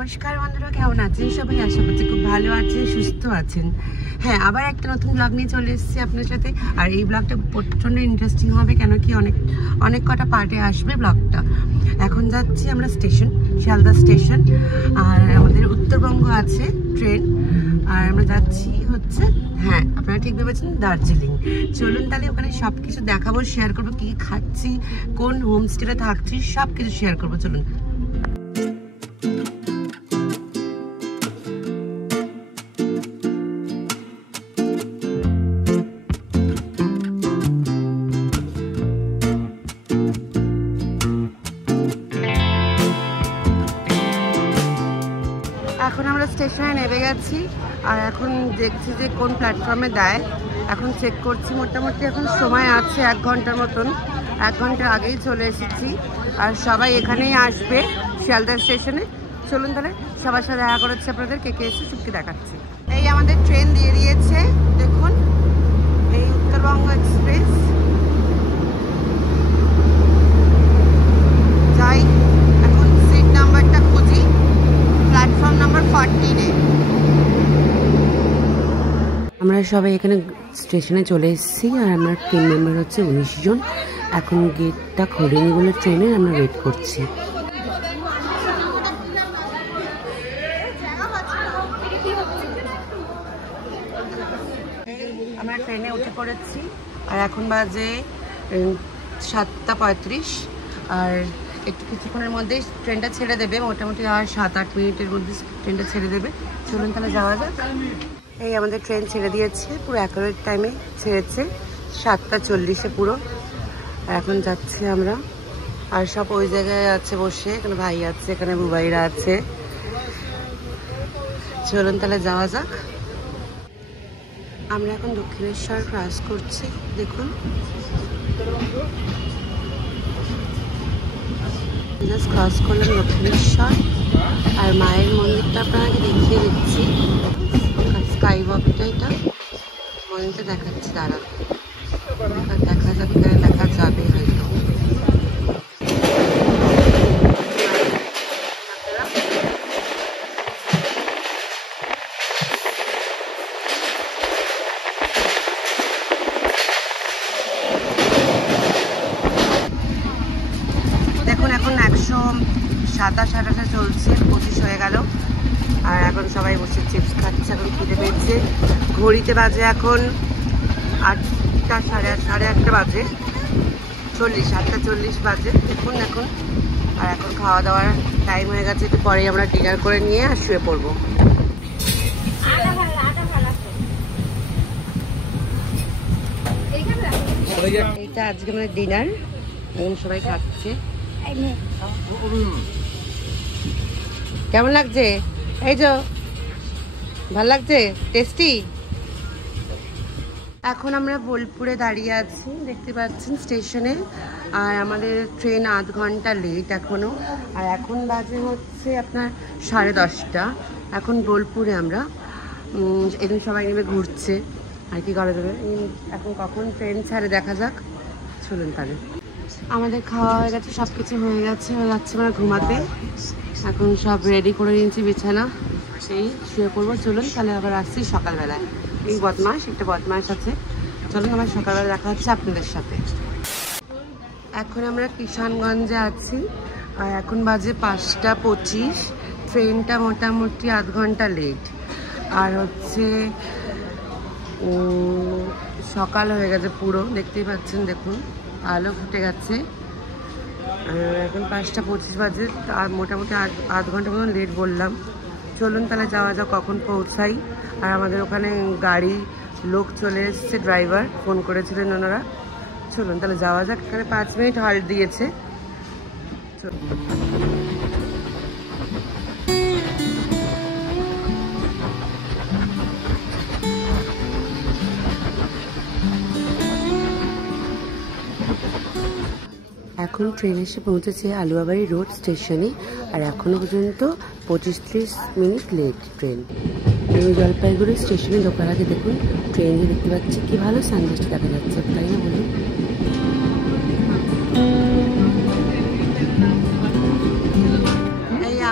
নমস্কার বন্ধুরা, কেমন আছেন সবাই? আশা করছি খুব ভালো আছেন, সুস্থ আছেন। হ্যাঁ, আবার একটা নতুন ব্লগ নিয়ে চলে এসেছি আপনার সাথে। আর এই ব্লগটা প্রচণ্ড ইন্টারেস্টিং হবে, কেন কি অনেক কটা পার্টে আসবে ব্লগটা। এখন যাচ্ছি আমরা স্টেশন, শিয়ালদা স্টেশন। আর আমাদের উত্তরবঙ্গ আছে ট্রেন, আর আমরা যাচ্ছি হচ্ছে, হ্যাঁ আপনারা ঠিক ভেবেছেন, দার্জিলিং। চলুন তাহলে ওখানে সব কিছু দেখাবো, শেয়ার করবো, কী খাচ্ছি, কোন হোমস্টেতে থাকছি, সব কিছু শেয়ার করবো। চলুন। এখন আমরা স্টেশনে নেমে গেছি, আর এখন দেখছি যে কোন প্ল্যাটফর্মে দেয়। এখন চেক করছি, মোটামুটি এখন সময় আছে 1 ঘন্টার মতন। 1 ঘন্টা আগেই চলে এসেছি, আর সবাই এখানেই আসবে শিয়ালদা স্টেশনে। চলুন তাহলে সবার সাথে দেখা করাচ্ছি আপনাদের, কে কে এসে সত্যি দেখাচ্ছি। এই আমাদের ট্রেন দিয়ে দিয়েছে, দেখুন, এই উত্তরবঙ্গ এক্সপ্রেস। যাই এখন সিট নাম্বারটা খুঁজি, প্ল্যাটফর্ম নাম্বার 14-এ। আমরা সবাই এখানে স্টেশনে চলে এসেছি, আর আমরা টিম মেম্বার হচ্ছে 19 জন। এখন গেটটা খোলেনি বলে ট্রেনে আমরা ওয়েট করছি। আমরা ট্রেনে উঠে পড়েছি, আর এখন বাজে 7:35। আর একটু কিছুক্ষণের মধ্যে ট্রেনটা ছেড়ে দেবে, মোটামুটি আর 7-8 মিনিটের মধ্যে ট্রেনটা ছেড়ে দেবে। চলুন তাহলে যাওয়া যাক। এই আমাদের ট্রেন ছেড়ে দিয়েছে, পুরো অ্যাকুরেট টাইমে ছেড়েছে, 7:40-এ পুরো। আর এখন যাচ্ছি আমরা, আর সব ওই জায়গায় আছে বসে, এখানে ভাই আছে, এখানে বুবাইরা আছে। চলুন তাহলে যাওয়া যাক। আমরা এখন দক্ষিণেশ্বর ক্রস করছি, দেখুন জাস্ট ক্রস করলাম দক্ষিণেশ্বর। আর মায়ের মন্দিরটা আপনাকে দেখিয়ে দিচ্ছি, স্কাই ওয়াকটা, এটা মন্দিরটা দেখাচ্ছি, দাঁড়ান দেখা যাবে, দেখা যাবে হয়তো। দেখুন এখন 127 চলছে, 25 হয়ে গেল। আর এখন সবাই বসে চিপস খাচ্ছে, এখন খিদে পেয়েছে। ঘড়িতে বাজে এখন 8টা, সাড়ে 8টা বাজে, 8:40 বাজে দেখুন এখন। আর এখন খাওয়া দাওয়ার টাইম হয়ে গেছে, একটু পরেই আমরা ডিনার করে নিয়ে আর শুয়ে পড়বো। এইটা আজকে আমাদের ডিনার, এখন সবাই খাচ্ছে। কেমন লাগছে? এই যে ভাল লাগছে, টেস্টি। এখন আমরা বোলপুরে দাঁড়িয়ে আছি, দেখতে পাচ্ছেন স্টেশনে। আর আমাদের ট্রেন 8 ঘন্টা লেট এখনো। আর এখন বাজে হচ্ছে আপনার 10:30। এখন বোলপুরে আমরা, এদিন সবাই নেমে ঘুরছে, আর কি করা যাবে। এখন কখন ট্রেন ছাড়ে দেখা যাক। চলুন তাহলে। আমাদের খাওয়া হয়ে গেছে, সব কিছু হয়ে গেছে, যাচ্ছে আমরা ঘুমাতে। এখন সব রেডি করে নিয়েছি বিছানা, সেই শুয়ে পড়বো। চলুন তাহলে আবার আসছি সকালবেলায়। এই একটা বদমাস আছে। চলুন আমার সকালবেলা দেখা হচ্ছে আপনাদের সাথে। এখন আমরা কিষানগঞ্জে আছি, আর এখন বাজে 5:25। ট্রেনটা মোটামুটি 8 ঘন্টা লেট। আর হচ্ছে সকাল হয়ে গেছে পুরো, দেখতেই পাচ্ছেন, দেখুন আলো ফুটে গেছে। এখন 5:25 বাজে, আর মোটামুটি 8 ঘন্টা মতন লেট বললাম। চলুন তাহলে যাওয়া যাক, কখন পৌঁছাই। আর আমাদের ওখানে গাড়ি লোক চলে এসছে, ড্রাইভার ফোন করেছিলেন ওনারা। চলুন তাহলে যাওয়া যাক। এখানে 5 মিনিট হল্ট দিয়েছে। চলুন। এখন ট্রেন এসে পৌঁছেছে আলুয়াবাড়ি রোড স্টেশনে, আর এখনো পর্যন্ত 25-30 minute late train. New Jalpaiguri স্টেশনে ঢোকার আগে দেখুন ট্রেনে দেখতে পাচ্ছি কি ভালো সানরাইজ দেখা যাচ্ছে, তাই না বলুন?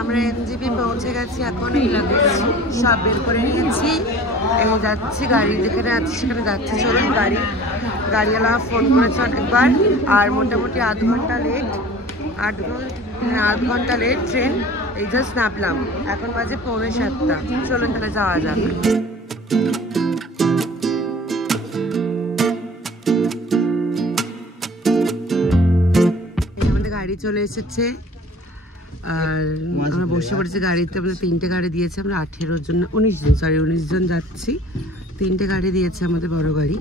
আমরা এনজেপি পৌঁছে গেছি। এখন এই লাগেজ সব বের করে নিয়েছি, এই যাচ্ছি গাড়ি যেখানে আছে সেখানে যাচ্ছি। চলুন গাড়িওয়ালা ফোন করেছে অনেকবার, আর মোটামুটি আধ ঘন্টা লেট, আধ ঘন্টা লেট ট্রেন। এই জাস্ট নামলাম, এখন বাজে 6:45। চলুন তাহলে যাওয়া যাক। আমাদের গাড়ি চলে এসেছে আর আমরা বসে পড়েছি গাড়িতে। আমরা 3টে গাড়ি দিয়েছে, আমরা 18 জন 19 জন যাচ্ছি। 3টে গাড়ি দিয়েছে আমাদের, বড় গাড়ি।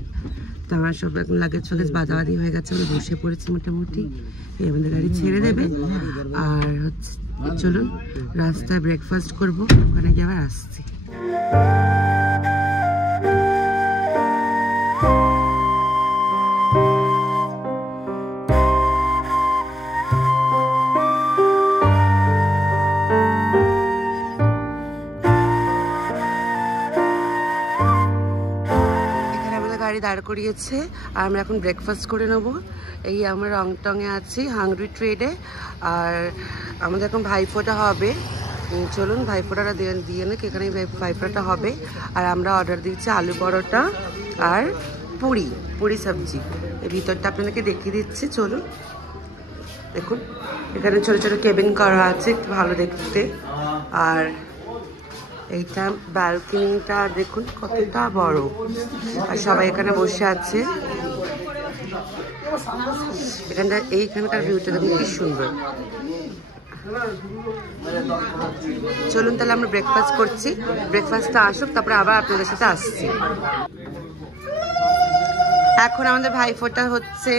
তো আমার সব এখন লাগেজ ফাগেজ বাদাবাদি হয়ে গেছে, আমরা বসে পড়েছি মোটামুটি। আমাদের গাড়ি ছেড়ে দেবে আর হচ্ছে চলুন রাস্তায় ব্রেকফাস্ট করবো, ওখানে গিয়ে আবার আসছি। গাড়ি দাঁড় করিয়েছে আর আমরা এখন ব্রেকফাস্ট করে নেবো। এই আমরা রংটংয়ে আছি, হাংরি ট্রেডে। আর আমাদের এখন ভাইফোঁটা হবে। চলুন ভাইফোঁটাটা দিয়ে নে, এখানে ভাইফোঁটাটা হবে। আর আমরা অর্ডার দিচ্ছি আলু পরোটা আর পুরি সবজি। এই ভিতরটা আপনাদেরকে দেখিয়ে দিচ্ছি, চলুন দেখুন। এখানে ছোটো ছোটো কেবিন করা আছে, একটু ভালো দেখতে। আর এইটা ব্যালকনিটা দেখুন কতটা বড়, আর সবাই এখানে বসে আছে। এইখানকার ভিউটা দেখুন কি সুন্দর। চলুন তাহলে আমরা ব্রেকফাস্ট করছি, ব্রেকফাস্টটা আসুক তারপরে আবার আপনাদের সাথে আসছি। এখন আমাদের ভাইফোঁটা হচ্ছে,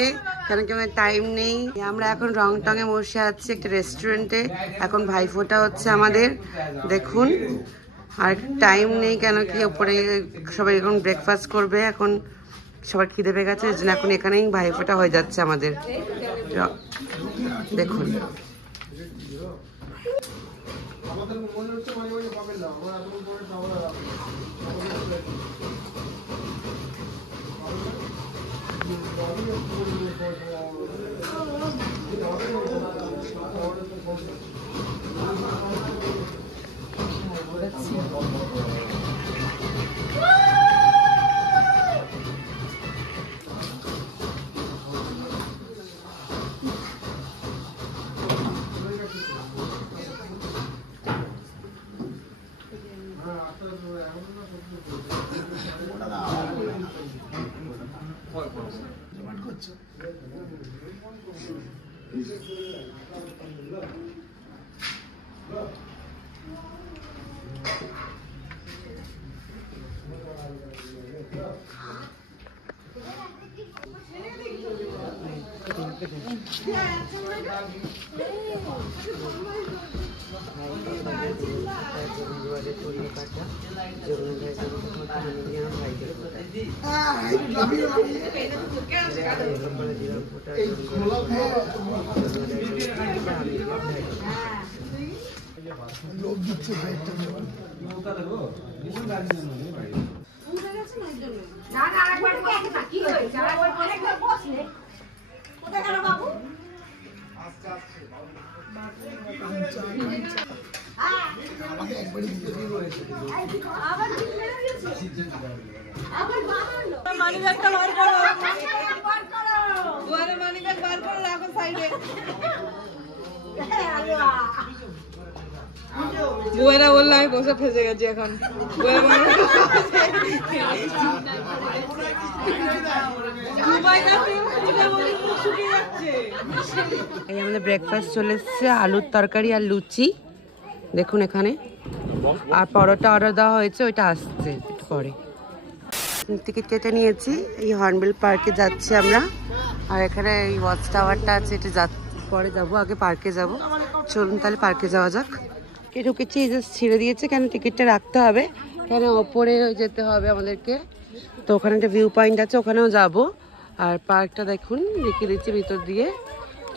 কেন কি আমাদের টাইম নেই। আমরা এখন রংটংয়ে বসে আছি একটা রেস্টুরেন্টে, এখন ভাইফোঁটা হচ্ছে আমাদের দেখুন। আর টাইম নেই, কেন কি ওপরে সবাই এখন ব্রেকফাস্ট করবে, এখন সবার খিদে পেয়ে গেছে, জন্য এখন এখানেই ভাইফোঁটা হয়ে যাচ্ছে আমাদের। দেখুন বুয়েরা বললো আমি বসে ফেসে গেছি এখন। এই আমাদের ব্রেকফাস্ট চলে এসছে, আলুর তরকারি আর লুচি দেখুন এখানে। আর পরোটা অর্ডার দেওয়া হয়েছে, ওইটা আসছে একটু পরে। টিকিট কেটে নিয়েছি, এই হর্নবিল পার্কে যাচ্ছি আমরা। আর এখানে এই ওয়াচ টাওয়ারটা আছে, এটা পরে যাবো, আগে পার্কে যাব। চলুন তাহলে পার্কে যাওয়া যাক। কে ঢুকেছি, এই জাস্ট ছেড়ে দিয়েছে, কেন টিকিটটা রাখতে হবে, কেন ওপরে যেতে হবে আমাদেরকে। তো ওখানে একটা ভিউ পয়েন্ট আছে, ওখানেও যাব। আর পার্কটা দেখুন দেখিয়ে দিচ্ছি ভিতর দিয়ে,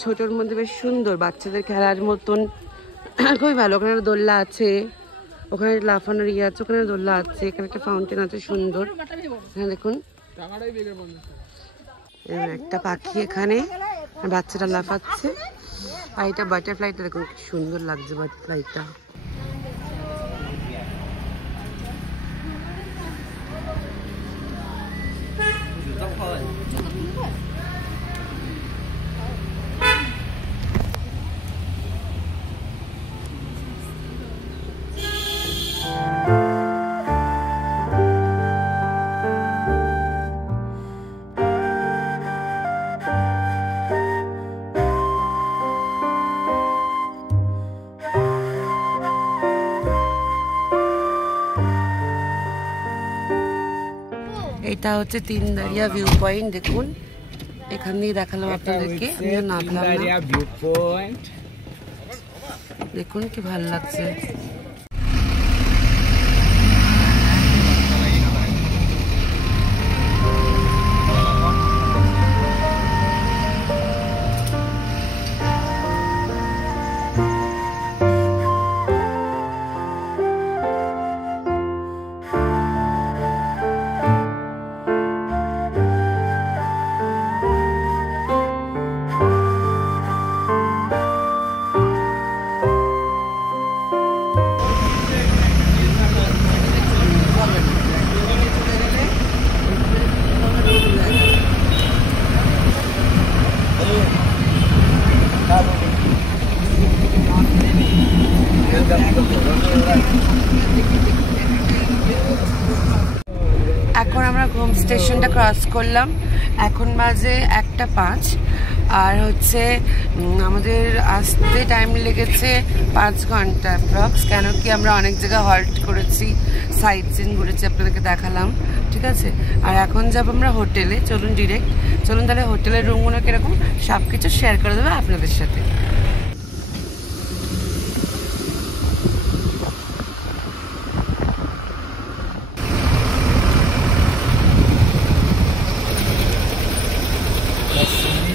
ছোটোর মধ্যে বেশ সুন্দর, বাচ্চাদের খেলার মতন খুবই ভালো। ওখানে দোলনা আছে, ওখানে লাফানোর ইয়ে আছে, ওখানে দোলনা আছে, এখানে একটা ফাউন্টেন আছে সুন্দর। হ্যাঁ দেখুন একটা পাখি, এখানে বাচ্চাটা লাফাচ্ছে। আর এটা বাটারফ্লাইটা দেখুন কি সুন্দর লাগছে বাটারফ্লাইটা। এটা হচ্ছে তিনদারিয়া ভিউ পয়েন্ট, দেখুন এখান দিয়ে দেখালাম আপনাদেরকে, আমিও নামলাম না। দেখুন কি ভালো লাগছে। এখন আমরা ঘুম স্টেশনটা ক্রস করলাম, এখন বাজে 1:05 আর হচ্ছে আমাদের আসতে টাইম লেগেছে 5 ঘন্টা অ্যাপ্রক্স, কেন কি আমরা অনেক জায়গায় হল্ট করেছি, সাইট সিন ঘুরেছি, আপনাদেরকে দেখালাম, ঠিক আছে। আর এখন যাব আমরা হোটেলে, চলুন ডিরেক্ট, চলুন তাহলে হোটেলের রুমগুলো কীরকম সব কিছু শেয়ার করে দেবো আপনাদের সাথে।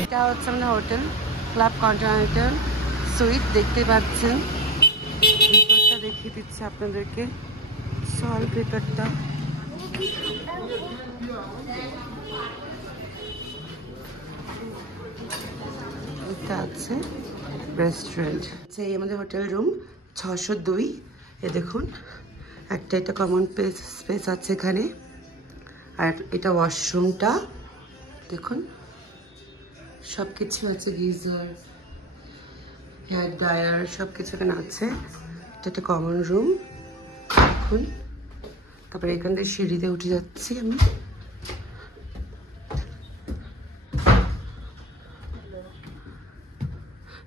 এটা হচ্ছে আমাদের হোটেল ক্লাব কন্টিনেন্টাল সুইট, দেখতে পাচ্ছেন ভিতরটা দেখিয়ে দিচ্ছে আপনাদেরকে, সল ভিতরটা। এটা আছে রেস্টুরেন্ট, এই আমাদের হোটেল রুম 602। এ দেখুন একটা এটা কমন স্পেস আছে এখানে, আর এটা ওয়াশরুমটা দেখুন, সব কিছু আছে, গিজার, হেয়ার ড্রায়ার, সব কিছু এখানে আছে। এটা একটা কমন রুম দেখুন। তারপরে এখান থেকে সিঁড়িতে উঠে যাচ্ছি আমি।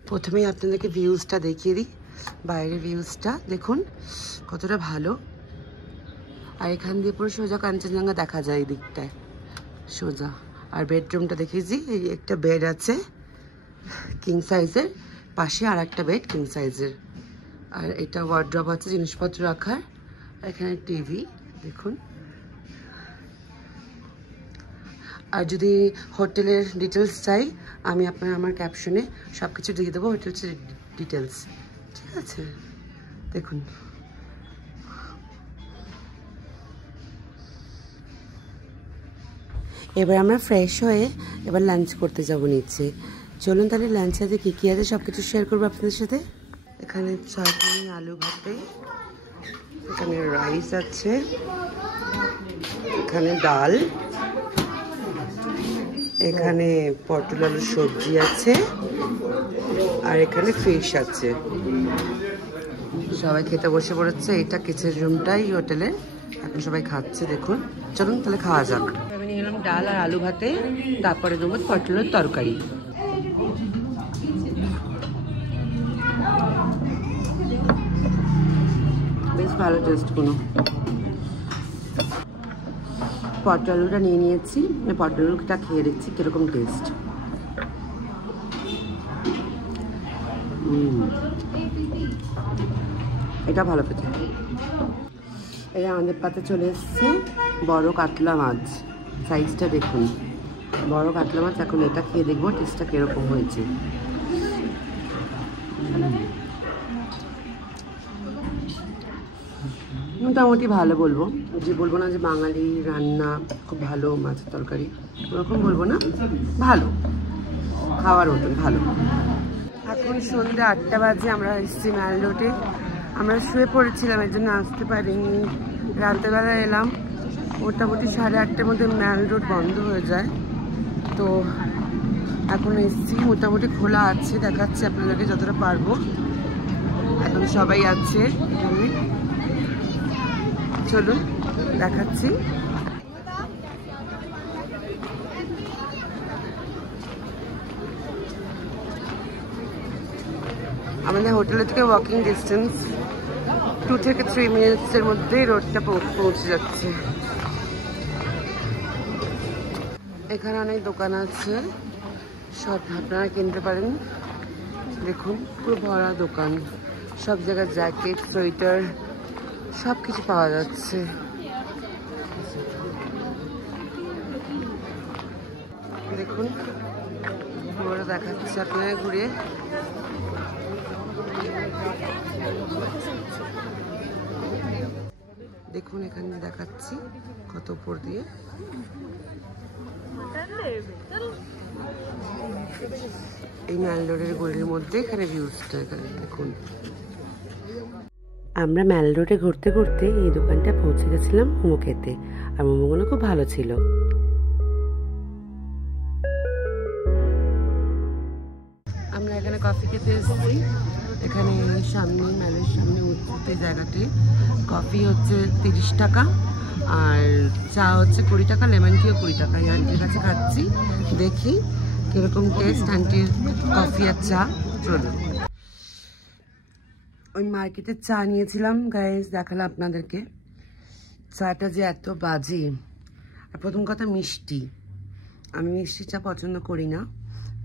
প্রথমেই আপনাদেরকে ভিউজটা দেখিয়ে দিই, বাইরের ভিউজটা দেখুন কতটা ভালো। আর এখান দিয়ে পুরো সোজা কাঞ্চনজঙ্ঘা দেখা যায় এই দিকটায় সোজা। আর বেডরুমটা দেখিয়েছি, এই একটা বেড আছে কিং সাইজের, পাশে আর একটা বেড কিং সাইজের, আর এটা ওয়ার্ড্রপ আছে জিনিসপত্র রাখার, এখানে টিভি দেখুন। আর যদি হোটেলের ডিটেলস চাই আমি আমার ক্যাপশনে সব কিছু দিয়ে দেবো, হোটেলের ডিটেলস, ঠিক আছে। দেখুন এবার আমরা ফ্রেশ হয়ে এবার লাঞ্চ করতে যাব নিচে, চলুন তাহলে লাঞ্চে আজকে কী কী আছে সব কিছু শেয়ার করবো আপনাদের সাথে। এখানে চাটনি, আলু ভাতে, এখানে রাইস আছে, এখানে ডাল, এখানে পটল আলুর সবজি আছে, আর এখানে ফিশ আছে। সবাই খেতে বসে পড়েছে, এটা কিচেন রুমটাই হোটেলে, এখন সবাই খাচ্ছে দেখুন। চলুন তাহলে খাওয়া যাক। আমি নিয়ে গেলাম ডাল আর আলু ভাতে, তারপরে দেবো পটলের তরকারি। বেশ ভালো টেস্ট, কোনো পটল আলুটা নিয়ে নিয়েছি, পটল আলুটা খেয়ে দেখছি কিরকম টেস্ট। এটা ভালো পেতে। এই আমাদের পাতে চলে এসছে বড় কাতলা মাছ, সাইজটা দেখুন, বড় কাতলা মাছ। এখন এটা খেয়ে দেখবো টেস্টটা কিরকম হয়েছে। মোটামুটি ভালো বলবো, যে বলবো না যে বাঙালি রান্না খুব ভালো মাছের তরকারি, ওরকম বলবো না, ভালো, খাওয়ার মতন ভালো। এখন সন্ধ্যে 8টা বাজে, আমরা এসেছি ম্যাল রোডে। আমরা শুয়ে পড়েছিলাম, এর জন্য আসতে পারিনি। রাতেরবেলা এলাম, মোটামুটি 8:30টার মধ্যে ম্যাল রোড বন্ধ হয়ে যায়। তো এখন এসেছি, মোটামুটি খোলা আছে, দেখাচ্ছি আপনাদেরকে যতটা পারবো। এখন সবাই আছে এখানে, চলুন দেখাচ্ছি। আমাদের হোটেলের থেকে ওয়াকিং ডিস্টেন্স 2 থেকে 3 মিনিটসের মধ্যেই রোডটা পৌঁছে যাচ্ছে। এখানে অনেক দোকান আছে, সব আপনারা কিনতে পারেন। দেখুন পুরো ভরা দোকান, সব জায়গায় জ্যাকেট, সোয়েটার সব কিছু পাওয়া যাচ্ছে। দেখুন পুরোটা দেখাচ্ছে আপনারা ঘুরে। দেখুন এখানে দেখাচ্ছি কত উপর দিয়ে। এই ম্যাল রোডের গলির মধ্যে এখানে ভিউজটা দেখুন। আমরা ম্যাল রোডে ঘুরতে ঘুরতে এই দোকানটা পৌঁছে গেছিলাম মোমো খেতে, আর মোমোগুলো খুব ভালো ছিল। আমরা এখানে কফি খেতে এসেছি। এখানে সামনে ম্যালের সামনে উঠতে জায়গাতে কফি হচ্ছে 30 টাকা, আর চা হচ্ছে 20 টাকা, লেমন টিও 20 টাকা। এই আন্টির কাছে খাচ্ছি, দেখি কিরকম টেস্ট আন্টির কফি আর চা। চলুন, ওই মার্কেটের চা নিয়েছিলাম গাইস, দেখালাম আপনাদেরকে। চাটা যে এত বাজে, আর প্রথম কথা মিষ্টি, আমি মিষ্টি চা পছন্দ করি না,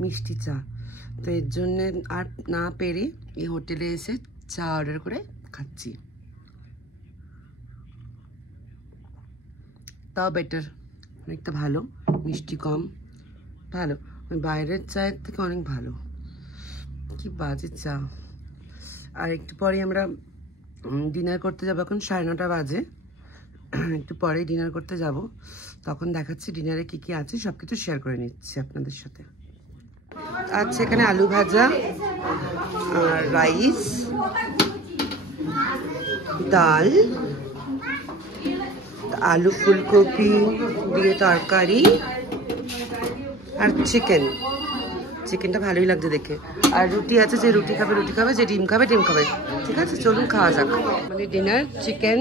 মিষ্টি চা। তো এর জন্যে আর না পেরে এই হোটেলে এসে চা অর্ডার করে খাচ্ছি। তাও বেটার, অনেকটা ভালো, মিষ্টি কম, ভালো। ওই বাইরের চায়ের থেকে অনেক ভালো। কি বাজে চা। আর একটু পরেই আমরা ডিনার করতে যাবো, এখন 9:30 বাজে। একটু পরেই ডিনার করতে যাব, তখন দেখাচ্ছি ডিনারে কি কি আছে, সব কিছু শেয়ার করে নিচ্ছি আপনাদের সাথে। আচ্ছা, এখানে আলু ভাজা আর রাইস, ডাল, আলু ফুলকপি দিয়ে তরকারি, আর চিকেনটা ভালোই লাগছে দেখে। আর রুটি আছে, যে রুটি খাবে রুটি খাবে, যে ডিম খাবে ডিম খাবে। ঠিক আছে, চলুন খাওয়া যাক। আমাদের ডিনার চিকেন,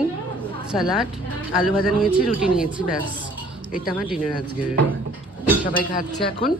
স্যালাড, আলু ভাজা নিয়েছি, রুটি নিয়েছি, ব্যাস এটা আমার ডিনার আজকের। সবাই খাচ্ছে এখন।